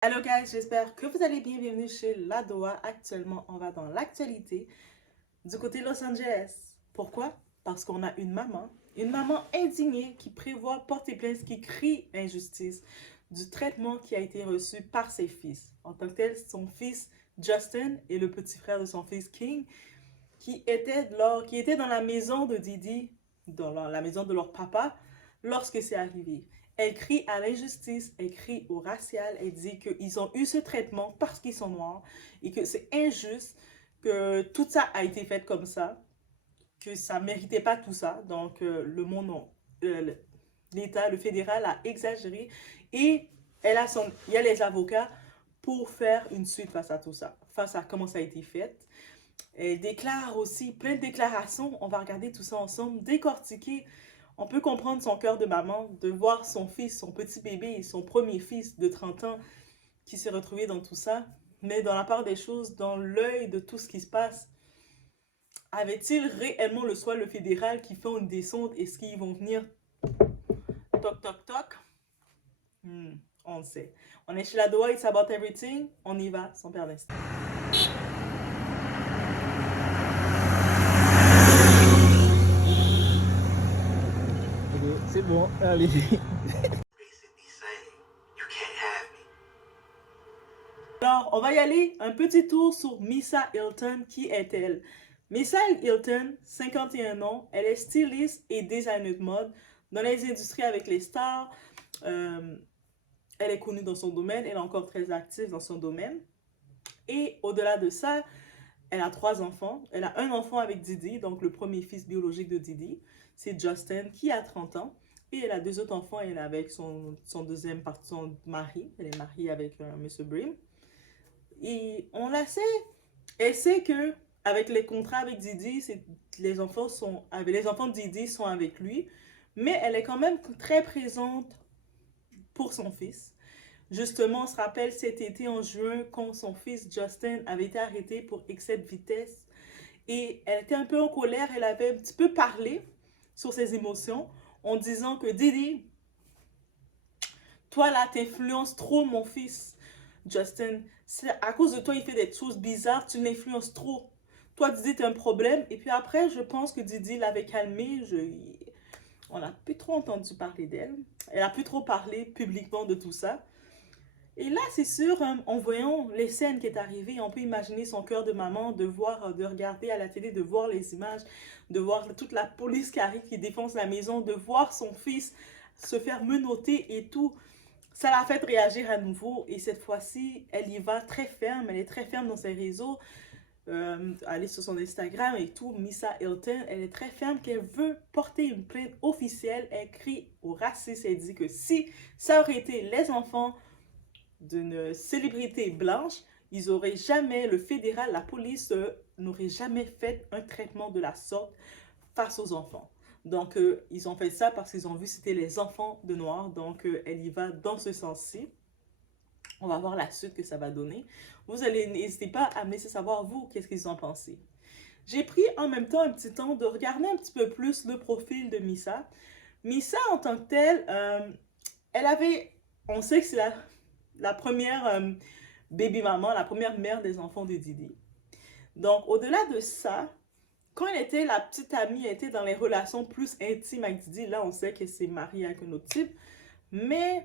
Hello guys, j'espère que vous allez bien. Bienvenue chez Ladoa. Actuellement, on va dans l'actualité du côté Los Angeles. Pourquoi? Parce qu'on a une maman indignée qui prévoit porter plainte, qui crie injustice du traitement qui a été reçu par ses fils. En tant que tel, son fils Justin et le petit frère de son fils King, qui étaient dans la maison de Didi, dans la maison de leur papa, lorsque c'est arrivé. Elle crie à l'injustice, elle crie au racial, elle dit qu'ils ont eu ce traitement parce qu'ils sont noirs et que c'est injuste, que tout ça a été fait comme ça, que ça ne méritait pas tout ça. Donc, euh, l'État, le fédéral a exagéré et il y a les avocats pour faire une suite face à tout ça, face à comment ça a été fait. Elle déclare aussi plein de déclarations. On va regarder tout ça ensemble, décortiquer. On peut comprendre son cœur de maman, de voir son fils, son petit bébé, son premier fils de 30 ans qui s'est retrouvé dans tout ça. Mais dans la part des choses, dans l'œil de tout ce qui se passe, avait-il réellement le soit le fédéral qui fait une descente? Est-ce qu'ils vont venir toc toc toc? On le sait. On est chez la Doha, it's about everything. On y va sans perdre d'instant. Ok, c'est bon, allez. Alors, on va y aller un petit tour sur Missa Hilton. Qui est-elle? Missa Hilton, 51 ans, elle est styliste et designer de mode dans les industries avec les stars. Euh, Elle est connue dans son domaine, elle est encore très active dans son domaine. Et au-delà de ça, elle a 3 enfants. Elle a un enfant avec Didi, donc le premier fils biologique de Didi. C'est Justin qui a 30 ans. Et elle a 2 autres enfants. Elle est avec son deuxième parti, son mari. Elle est mariée avec Monsieur Brim. Et on la sait. Elle sait que avec les contrats avec Didi, les enfants de Didi sont avec lui. Mais elle est quand même très présente pour son fils. Justement, on se rappelle cet été en juin quand son fils Justin avait été arrêté pour excès de vitesse et elle était un peu en colère, elle avait un petit peu parlé sur ses émotions en disant que Didi, toi là, t'influences trop mon fils Justin. C'est à cause de toi, il fait des choses bizarres, tu l'influences trop. Toi, Didi, t'es un problème. Et puis après, je pense que Didi l'avait calmé. On n'a plus trop entendu parler d'elle. Elle a plus trop parlé publiquement de tout ça. Et là, c'est sûr, en voyant les scènes qui est arrivées, on peut imaginer son cœur de maman, de regarder à la télé, de voir les images, de voir toute la police qui arrive, qui défonce la maison, de voir son fils se faire menotter et tout. Ça l'a fait réagir à nouveau et cette fois-ci, elle y va très ferme, elle est très ferme dans ses réseaux, aller sur son Instagram et tout, Missa Hilton, elle est très ferme qu'elle veut porter une plainte officielle, elle crie au racisme, elle dit que si ça aurait été les enfants d'une célébrité blanche, ils auraient jamais, le fédéral, la police n'aurait jamais fait un traitement de la sorte face aux enfants. Donc, ils ont fait ça parce qu'ils ont vu que c'était les enfants de Noirs. Donc, elle y va dans ce sens-ci. On va voir la suite que ça va donner. Vous allez, n'hésitez pas à me laisser savoir, vous, qu'est-ce qu'ils ont pensé. J'ai pris en même temps un petit temps de regarder un petit peu plus le profil de Missa. Missa, en tant que telle, elle avait, on sait que c'est la première baby maman, la première mère des enfants de Didi. Donc, au-delà de ça, quand elle était la petite amie, elle était dans les relations plus intimes avec Didi. Là, on sait qu'elle s'est mariée avec un autre type. Mais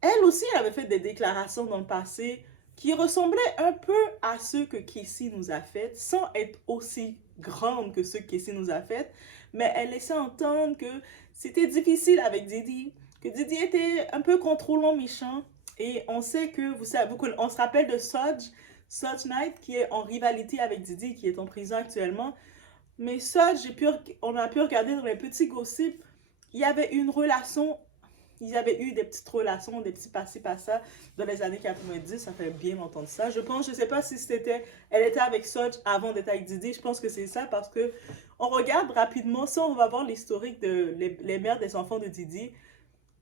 elle aussi, elle avait fait des déclarations dans le passé qui ressemblaient un peu à ceux que Casey nous a faites, sans être aussi grande que ceux que Casey nous a faites. Mais elle laissait entendre que c'était difficile avec Didi, que Didi était un peu contrôlant, méchant. Et on sait que, vous savez, on se rappelle de Sudge Knight, qui est en rivalité avec Didi, qui est en prison actuellement. Mais Sudge, on a pu regarder dans les petits gossips, il y avait une relation, ils avaient eu des petites relations, des petits passés-passats dans les années 90, ça fait bien longtemps de ça. Je pense, je sais pas si elle était avec Sudge avant d'être avec Didi, je pense que c'est ça parce que on regarde rapidement, ça on va voir l'historique les mères des enfants de Didi,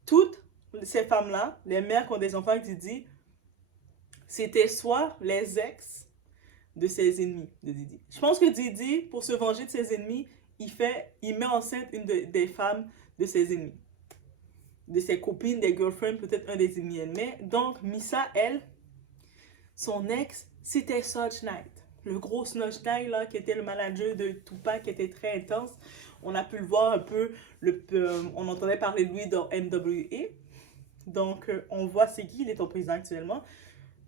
toutes ces femmes-là, les mères qui ont des enfants avec Didi, c'était soit les ex de ses ennemis de Didi. Je pense que Didi, pour se venger de ses ennemis, il met enceinte des femmes de ses ennemis. de ses copines, des girlfriends, peut-être un des miennes. Mais donc, Misa, elle, son ex, c'était Suge Knight. Le gros Suge Knight, là, qui était le manager de Tupac, qui était très intense. On a pu le voir un peu, on entendait parler de lui dans NWA. Donc, on voit c'est qui, il est en prison actuellement.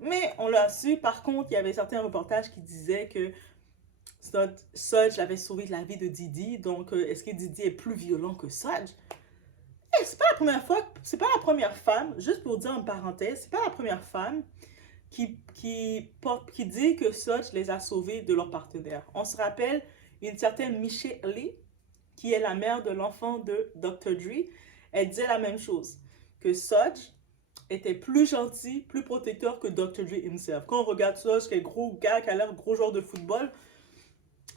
Mais on l'a su, par contre, il y avait certains reportages qui disaient que Suge avait sauvé la vie de Diddy. Donc, est-ce que Diddy est plus violent que Suge? C'est pas la première fois, c'est pas la première femme, juste pour dire en parenthèse, c'est pas la première femme qui dit que Suge les a sauvés de leur partenaire. On se rappelle une certaine Michelle Lee, qui est la mère de l'enfant de Dr. Dre. Elle disait la même chose, que Suge était plus gentil, plus protecteur que Dr. Dre himself. Quand on regarde Suge, qui est gros gars, qui a l'air gros joueur de football,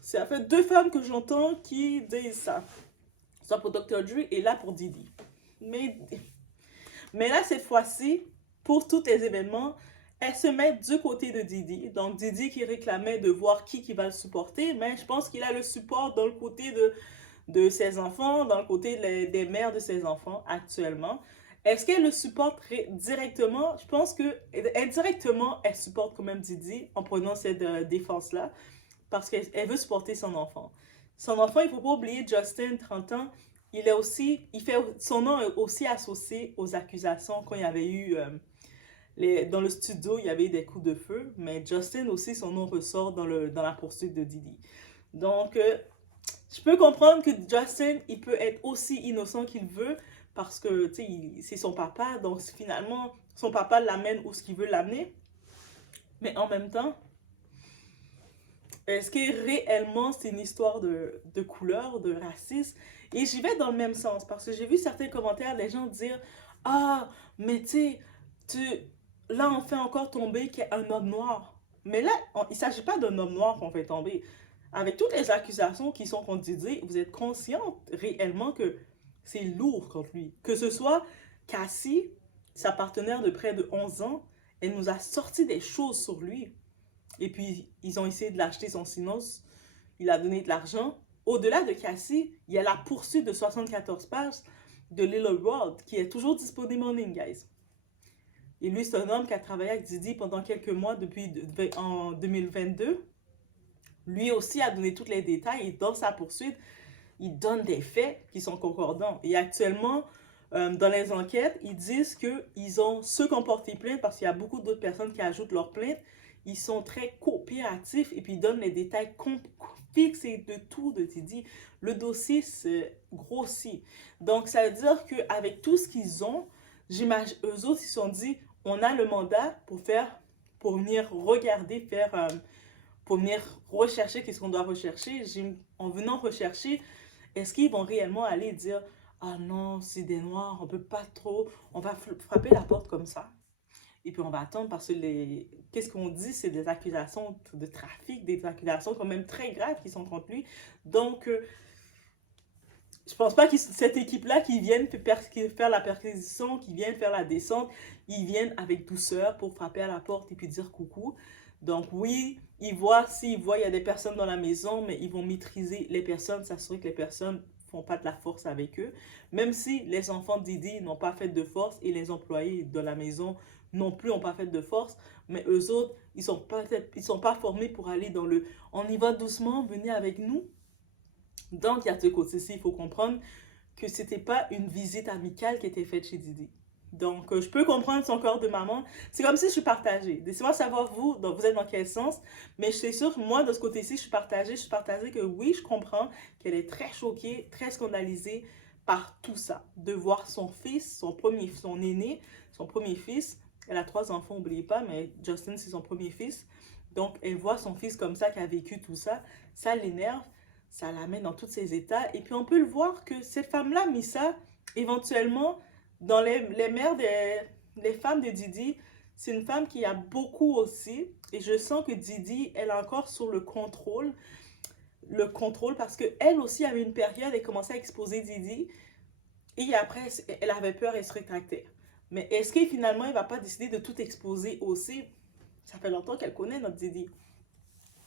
ça fait 2 femmes que j'entends qui disent ça. Soit pour Dr. Dre et là pour Diddy. Mais là, cette fois-ci, pour tous les événements, elle se met du côté de Diddy. Donc, Diddy qui réclamait de voir qui va le supporter, mais je pense qu'il a le support dans le côté de ses enfants, dans le côté des mères de ses enfants actuellement. Est-ce qu'elle le supporte directement? Je pense que indirectement, elle supporte quand même Diddy en prenant cette défense-là, parce qu'elle veut supporter son enfant. Son enfant, il ne faut pas oublier, Justin, 30 ans, son nom est aussi associé aux accusations quand il y avait eu, dans le studio, il y avait eu des coups de feu, mais Justin aussi, son nom ressort dans la poursuite de Diddy. Donc, je peux comprendre que Justin, il peut être aussi innocent qu'il veut, parce que, tu sais, c'est son papa, donc finalement, son papa l'amène où ce qu'il veut l'amener. Mais en même temps, est-ce que réellement c'est une histoire de couleur, de racisme? Et j'y vais dans le même sens, parce que j'ai vu certains commentaires, les gens dire « Ah, mais tu sais, là on fait encore tomber un homme noir. » Mais là, il ne s'agit pas d'un homme noir qu'on fait tomber. Avec toutes les accusations qui sont contre Diddy, vous êtes consciente réellement que c'est lourd contre lui. Que ce soit Cassie, sa partenaire de près de 11 ans, elle nous a sorti des choses sur lui. Et puis, ils ont essayé de l'acheter son silence. Il a donné de l'argent. Au-delà de Cassie, il y a la poursuite de 74 pages de Lil Rod, qui est toujours disponible en ligne, guys. Et lui, c'est un homme qui a travaillé avec Diddy pendant quelques mois en 2022. Lui aussi a donné tous les détails et dans sa poursuite, il donne des faits qui sont concordants. Et actuellement, dans les enquêtes, ils disent qu'ils ont ceux qui ont porté plainte, parce qu'il y a beaucoup d'autres personnes qui ajoutent leur plainte, ils sont très coopératifs et puis ils donnent les détails fixes et de tout de Diddy. Le dossier se grossit. Donc, ça veut dire qu'avec tout ce qu'ils ont, j'imagine, eux autres, ils se sont dit, on a le mandat pour venir regarder, pour venir rechercher qu'est-ce qu'on doit rechercher. En venant rechercher, est-ce qu'ils vont réellement aller dire, ah non, c'est des noirs, on peut pas trop, on va frapper la porte comme ça. Et puis on va attendre parce que qu'est-ce qu'on dit, c'est des accusations de trafic, des accusations quand même très graves qui sont contre lui. Donc, je pense pas que cette équipe-là qui vienne faire la perquisition, qui vienne faire la descente, ils viennent avec douceur pour frapper à la porte et puis dire coucou. Donc oui, s'ils voient, il y a des personnes dans la maison, mais ils vont maîtriser les personnes, s'assurer que les personnes font pas de la force avec eux. Même si les enfants de Diddy n'ont pas fait de force et les employés de la maison non plus n'ont pas fait de force, mais eux autres, ils sont pas formés pour aller dans on y va doucement, venez avec nous. Donc, il y a ce côté-ci, il faut comprendre que c'était pas une visite amicale qui était faite chez Diddy. Donc, je peux comprendre son corps de maman. C'est comme si je suis partagée. Laissez-moi savoir vous êtes dans quel sens. Mais je suis sûre que moi, de ce côté-ci, je suis partagée. Je suis partagée que oui, je comprends qu'elle est très choquée, très scandalisée par tout ça. De voir son fils, son aîné, son premier fils. Elle a 3 enfants, n'oubliez pas, mais Justin, c'est son premier fils. Donc, elle voit son fils comme ça, qui a vécu tout ça. Ça l'énerve, ça la met dans tous ses états. Et puis, on peut le voir que cette femme-là, Misa, éventuellement, dans les mères les femmes de Diddy, c'est une femme qui a beaucoup aussi. Et je sens que Diddy, elle est encore sur le contrôle parce qu'elle aussi avait une période, elle commençait à exposer Diddy. Et après, elle avait peur, elle se rétractait. Mais est-ce que finalement, il ne va pas décider de tout exposer aussi? Ça fait longtemps qu'elle connaît notre Diddy.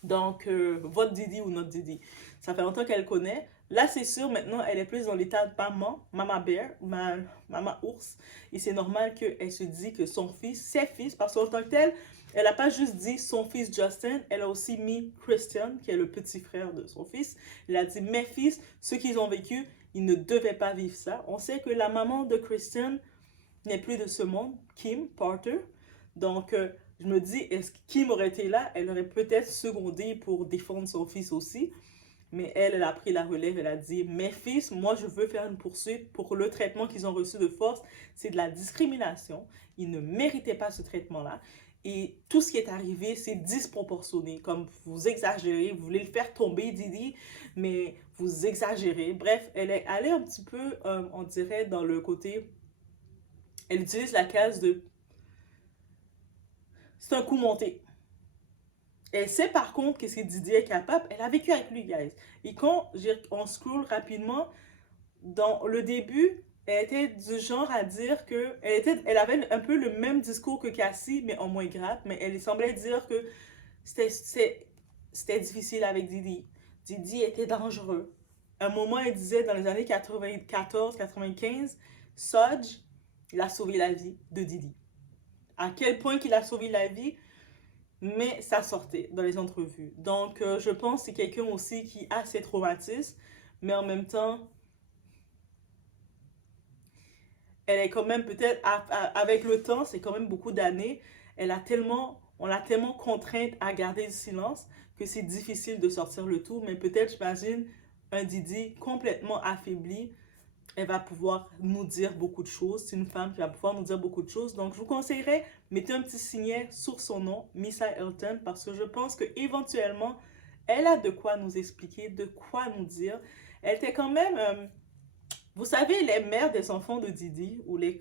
Donc, votre Diddy ou notre Diddy. Ça fait longtemps qu'elle connaît. Là, c'est sûr, maintenant, elle est plus dans l'état de maman, maman bear, maman ours. Et c'est normal qu'elle se dise que son fils, ses fils, parce qu'en tant que tel, elle n'a pas juste dit son fils Justin, elle a aussi mis Christian, qui est le petit frère de son fils. Elle a dit mes fils, ceux qu'ils ont vécu, ils ne devaient pas vivre ça. On sait que la maman de Christian n'est plus de ce monde, Kim Porter. Donc, je me dis, est-ce que Kim aurait été là? Elle aurait peut-être secondé pour défendre son fils aussi. Mais elle a pris la relève, elle a dit, mes fils, moi je veux faire une poursuite pour le traitement qu'ils ont reçu de force. C'est de la discrimination. Ils ne méritaient pas ce traitement-là. Et tout ce qui est arrivé, c'est disproportionné. Comme vous exagérez, vous voulez le faire tomber, Didi, mais vous exagérez. Bref, elle est allée un petit peu, on dirait, dans le côté... Elle utilise la case de... C'est un coup monté. Elle sait par contre qu'est-ce que Didi est capable. Elle a vécu avec lui, guys. Et quand on scroll rapidement, dans le début, elle était du genre à dire que... Elle avait un peu le même discours que Cassie, mais en moins grave. Mais elle semblait dire que c'était difficile avec Didi. Didi était dangereux. À un moment, elle disait dans les années 94-95, Sodge, il a sauvé la vie de Didi. À quel point qu'il a sauvé la vie, mais ça sortait dans les entrevues. Donc, je pense que c'est quelqu'un aussi qui a ses traumatismes, mais en même temps, elle est quand même peut-être, avec le temps, c'est quand même beaucoup d'années, on l'a tellement contrainte à garder le silence que c'est difficile de sortir le tout, mais peut-être, j'imagine, un Didi complètement affaibli, elle va pouvoir nous dire beaucoup de choses. C'est une femme qui va pouvoir nous dire beaucoup de choses. Donc, je vous conseillerais, mettez un petit signet sur son nom, Missa Hilton, parce que je pense qu'éventuellement, elle a de quoi nous expliquer, de quoi nous dire. Elle était quand même, vous savez, les mères des enfants de Didi, ou les...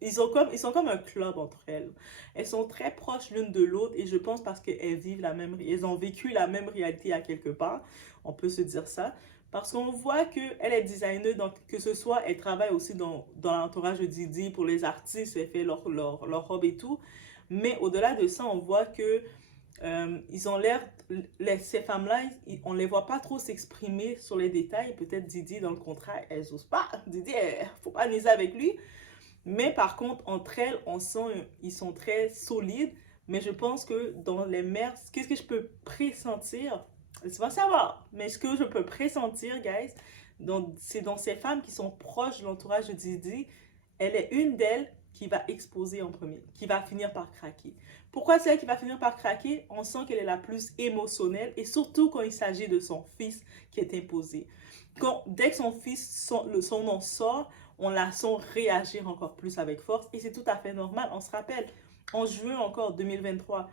ils sont comme un club entre elles. Elles sont très proches l'une de l'autre et je pense parce qu'elles vivent elles ont vécu la même réalité à quelque part. On peut se dire ça. Parce qu'on voit qu'elle est designer, donc que ce soit, elle travaille aussi dans l'entourage de Didi pour les artistes, elle fait leur robe et tout. Mais au-delà de ça, on voit que ils ont l'air, ces femmes-là, on les voit pas trop s'exprimer sur les détails. Peut-être Didi, dans le contrat, elles osent pas. Didi, faut pas niaiser avec lui. Mais par contre, entre elles, on sent ils sont très solides. Mais je pense que dans les mères, qu'est-ce que je peux pressentir? Tu vas savoir. Mais ce que je peux pressentir, guys, c'est dans ces femmes qui sont proches de l'entourage de Didi, elle est une d'elles qui va exploser en premier, qui va finir par craquer. Pourquoi c'est elle qui va finir par craquer? On sent qu'elle est la plus émotionnelle et surtout quand il s'agit de son fils qui est imposé. Dès que son fils, son nom sort, on la sent réagir encore plus avec force et c'est tout à fait normal. On se rappelle, en juin encore 2023,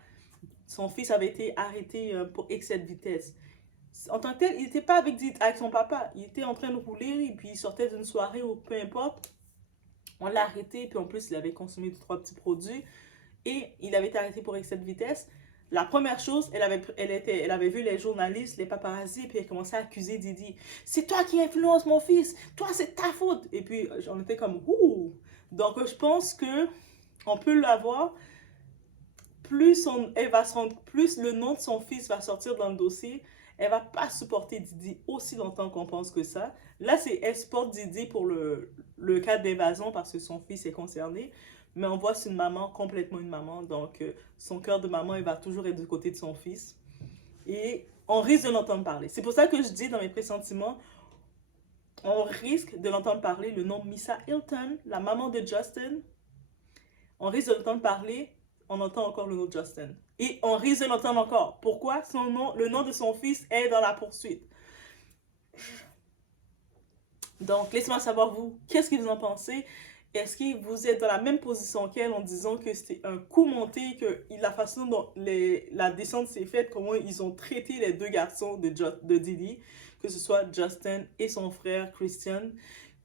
son fils avait été arrêté pour excès de vitesse. En tant que tel, il n'était pas avec son papa. Il était en train de rouler et puis il sortait d'une soirée ou peu importe. On l'a arrêté, puis en plus, il avait consommé 2-3 petits produits et il avait été arrêté pour excès de vitesse. La première chose, elle avait vu les journalistes, les paparazzis, puis elle commençait à accuser Didi. C'est toi qui influences mon fils, toi c'est ta faute. Et puis j'en étais comme ouh. Donc je pense que on peut l'avoir. Plus le nom de son fils va sortir dans le dossier, elle va pas supporter Didi aussi longtemps qu'on pense que ça. Là, elle supporte Didi pour le cas d'évasion parce que son fils est concerné. Mais on voit c'est une maman, complètement une maman. Donc, son cœur de maman, il va toujours être du côté de son fils. Et on risque de l'entendre parler. C'est pour ça que je dis dans mes pressentiments, on risque de l'entendre parler, le nom Missa Hilton, la maman de Justin. On risque de l'entendre parler, on entend encore le nom de Justin. Et on risque de l'entendre encore. Pourquoi? Le nom de son fils est dans la poursuite. Donc, laissez-moi savoir, vous, qu'est-ce que vous en pensez? Est-ce que vous êtes dans la même position qu'elle en disant que c'était un coup monté, que la façon dont la descente s'est faite, comment ils ont traité les deux garçons de Didi, que ce soit Justin et son frère Christian,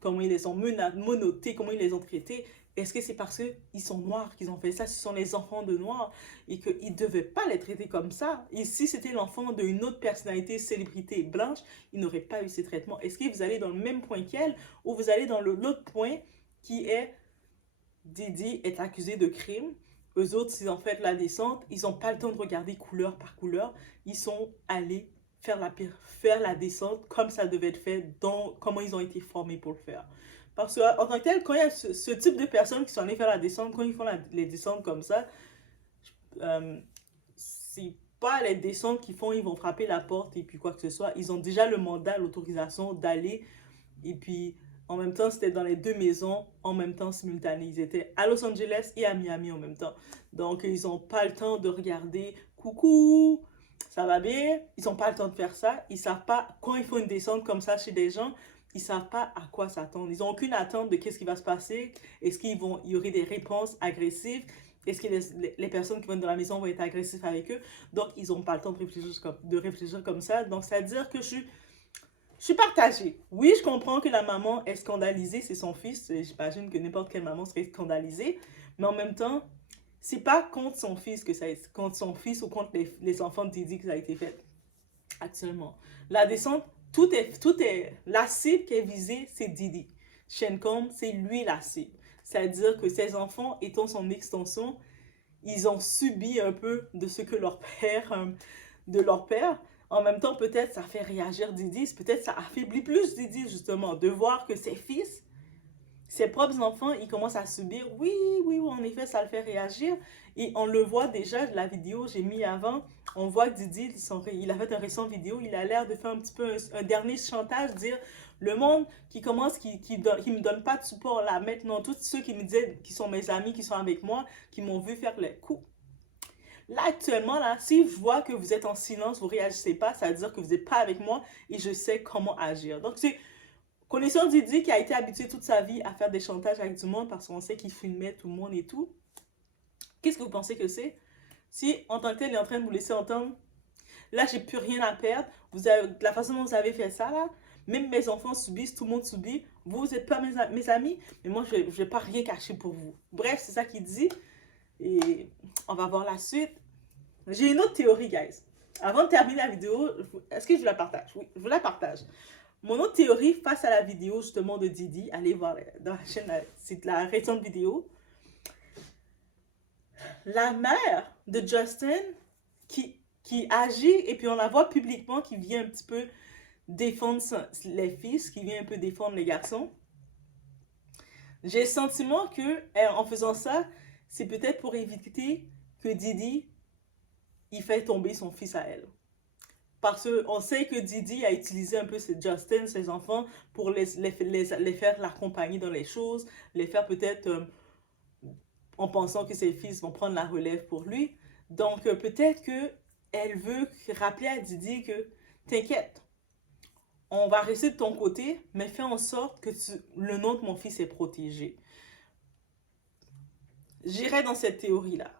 comment ils les ont menottés, comment ils les ont traités? Est-ce que c'est parce qu'ils sont noirs qu'ils ont fait ça? Ce sont les enfants de noirs et qu'ils ne devaient pas les traiter comme ça. Et si c'était l'enfant d'une autre personnalité, célébrité blanche, il n'aurait pas eu ces traitements. Est-ce que vous allez dans le même point qu'elle ou vous allez dans l'autre point qui est Didi est accusé de crime? Eux autres, ils ont fait la descente, ils n'ont pas le temps de regarder couleur par couleur. Ils sont allés faire la descente comme ça devait être fait, comment ils ont été formés pour le faire. Parce que, en tant que tel, quand il y a ce type de personnes qui sont allées faire la descente, quand ils font les descentes comme ça, c'est pas les descentes qu'ils font, ils vont frapper la porte et puis quoi que ce soit. Ils ont déjà le mandat, l'autorisation d'aller. Et puis, en même temps, c'était dans les deux maisons, en même temps, simultané. Ils étaient à Los Angeles et à Miami en même temps. Donc, ils n'ont pas le temps de regarder « Coucou, ça va bien ?» Ils n'ont pas le temps de faire ça. Ils ne savent pas, quand il faut une descente comme ça chez des gens, ils ne savent pas à quoi s'attendre. Ils n'ont aucune attente de qu'est-ce qui va se passer. Est-ce qu'il y aurait des réponses agressives? Est-ce que les personnes qui vont dans la maison vont être agressives avec eux? Donc, ils n'ont pas le temps de réfléchir comme ça. Donc, c'est-à-dire que je suis partagée. Oui, je comprends que la maman est scandalisée, c'est son fils. J'imagine que n'importe quelle maman serait scandalisée. Mais en même temps, c'est pas contre son fils que ça est, contre son fils ou contre les enfants de Didi que ça a été fait actuellement. La descente, tout est, la cible qui est visée, c'est Didi. Shencombe, c'est lui la cible. C'est-à-dire que ses enfants, étant son extension, ils ont subi un peu de ce que de leur père. En même temps, peut-être ça fait réagir Didi, peut-être ça affaiblit plus Didi, justement, de voir que ses fils, ses propres enfants, ils commencent à subir. Oui, oui, oui, en effet, ça le fait réagir. Et on le voit déjà, la vidéo, j'ai mis avant, on voit que Didi, il a fait un récent vidéo, il a l'air de faire un petit peu un dernier chantage, dire le monde qui commence, qui me donne pas de support là, maintenant, tous ceux qui me disent, qui sont mes amis, qui sont avec moi, qui m'ont vu faire les coups. Là, actuellement, là, si je vois que vous êtes en silence, vous réagissez pas, ça veut dire que vous n'êtes pas avec moi et je sais comment agir. Donc, c'est connaissant Didi qui a été habitué toute sa vie à faire des chantages avec du monde parce qu'on sait qu'il filmait tout le monde et tout. Qu'est-ce que vous pensez que c'est? Si, en tant que tel, il est en train de vous laisser entendre, là, j'ai plus rien à perdre. La façon dont vous avez fait ça, là, même mes enfants subissent, tout le monde subit. Vous n'êtes pas mes amis, mais moi, je ne vais pas rien cacher pour vous. Bref, c'est ça qu'il dit. Et on va voir la suite. J'ai une autre théorie, guys. Avant de terminer la vidéo, est-ce que je vous la partage? Oui, je vous la partage. Mon autre théorie face à la vidéo justement de Didi, allez voir dans la chaîne, c'est la récente vidéo. La mère de Justin qui agit et puis on la voit publiquement qui vient un petit peu défendre les fils, qui vient un peu défendre les garçons. J'ai le sentiment que en faisant ça, c'est peut-être pour éviter que Didi il fait tomber son fils à elle. Parce qu'on sait que Didi a utilisé un peu Justin, ses enfants, pour les faire l'accompagner dans les choses, les faire peut-être en pensant que ses fils vont prendre la relève pour lui. Donc peut-être qu'elle veut rappeler à Didi que t'inquiète, on va rester de ton côté, mais fais en sorte que le nom de mon fils est protégé. J'irai dans cette théorie-là.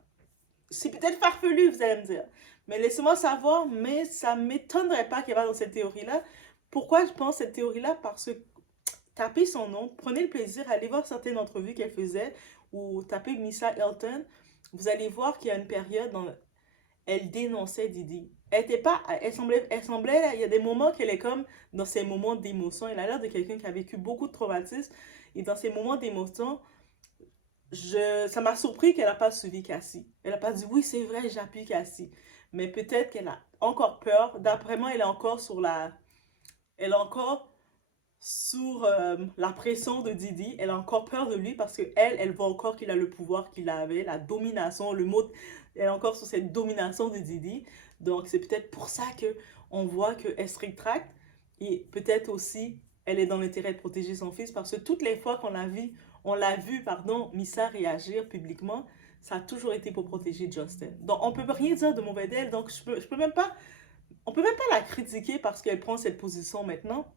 C'est peut-être farfelu, vous allez me dire. Mais laissez-moi savoir, mais ça ne m'étonnerait pas qu'elle va dans cette théorie-là. Pourquoi je pense cette théorie-là? Parce que tapez son nom, prenez le plaisir, allez voir certaines entrevues qu'elle faisait, ou tapez Missa Elton, vous allez voir qu'il y a une période dans elle dénonçait Didi. Elle semblait, il y a des moments qu'elle est comme dans ces moments d'émotion. Elle a l'air de quelqu'un qui a vécu beaucoup de traumatismes. Et dans ces moments d'émotion, ça m'a surpris qu'elle n'a pas suivi Cassie. Elle n'a pas dit oui, c'est vrai, j'appuie Cassie. Mais peut-être qu'elle a encore peur. D'après moi, elle est encore sur la pression de Didi. Elle a encore peur de lui parce elle voit encore qu'il a le pouvoir qu'il avait, la domination, elle est encore sur cette domination de Didi. Donc c'est peut-être pour ça qu'on voit qu'elle se rétracte. Et peut-être aussi, elle est dans l'intérêt de protéger son fils parce que toutes les fois qu'on l'a vu, Missa réagir publiquement, ça a toujours été pour protéger Justin. Donc, on ne peut rien dire de mauvais d'elle. Donc, on ne peut même pas la critiquer parce qu'elle prend cette position maintenant.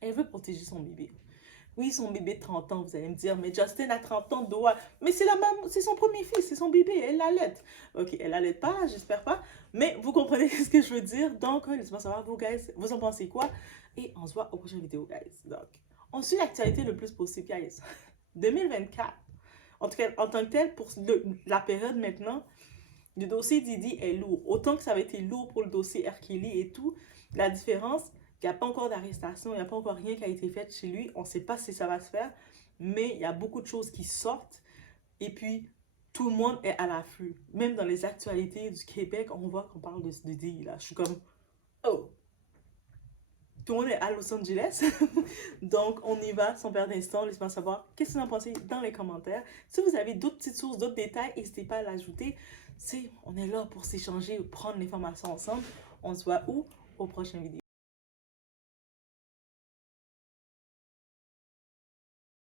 Elle veut protéger son bébé. Oui, son bébé de 30 ans, vous allez me dire, mais Justin a 30 ans, doit. Mais c'est son premier fils, c'est son bébé, elle l'allait. Ok, elle l'allait pas, j'espère pas. Mais vous comprenez ce que je veux dire. Donc, laissez-moi savoir, vous, guys, vous en pensez quoi? Et on se voit aux prochaines vidéos, guys. Donc, on suit l'actualité le plus possible, guys. 2024. En tout cas, en tant que tel, pour la période maintenant, le dossier Didi est lourd. Autant que ça avait été lourd pour le dossier Herkili et tout, la différence, il n'y a pas encore d'arrestation, il n'y a pas encore rien qui a été fait chez lui. On ne sait pas si ça va se faire, mais il y a beaucoup de choses qui sortent. Et puis, tout le monde est à l'affût. Même dans les actualités du Québec, on voit qu'on parle de Didi. Là. Je suis comme, Oh, tout le monde est à Los Angeles. Donc, on y va sans perdre d'instant. Laissez-moi savoir qu'est-ce que vous en pensez dans les commentaires. Si vous avez d'autres petites sources, d'autres détails, n'hésitez pas à l'ajouter. On est là pour s'échanger, prendre l'information ensemble. On se voit où? Au prochain vidéo.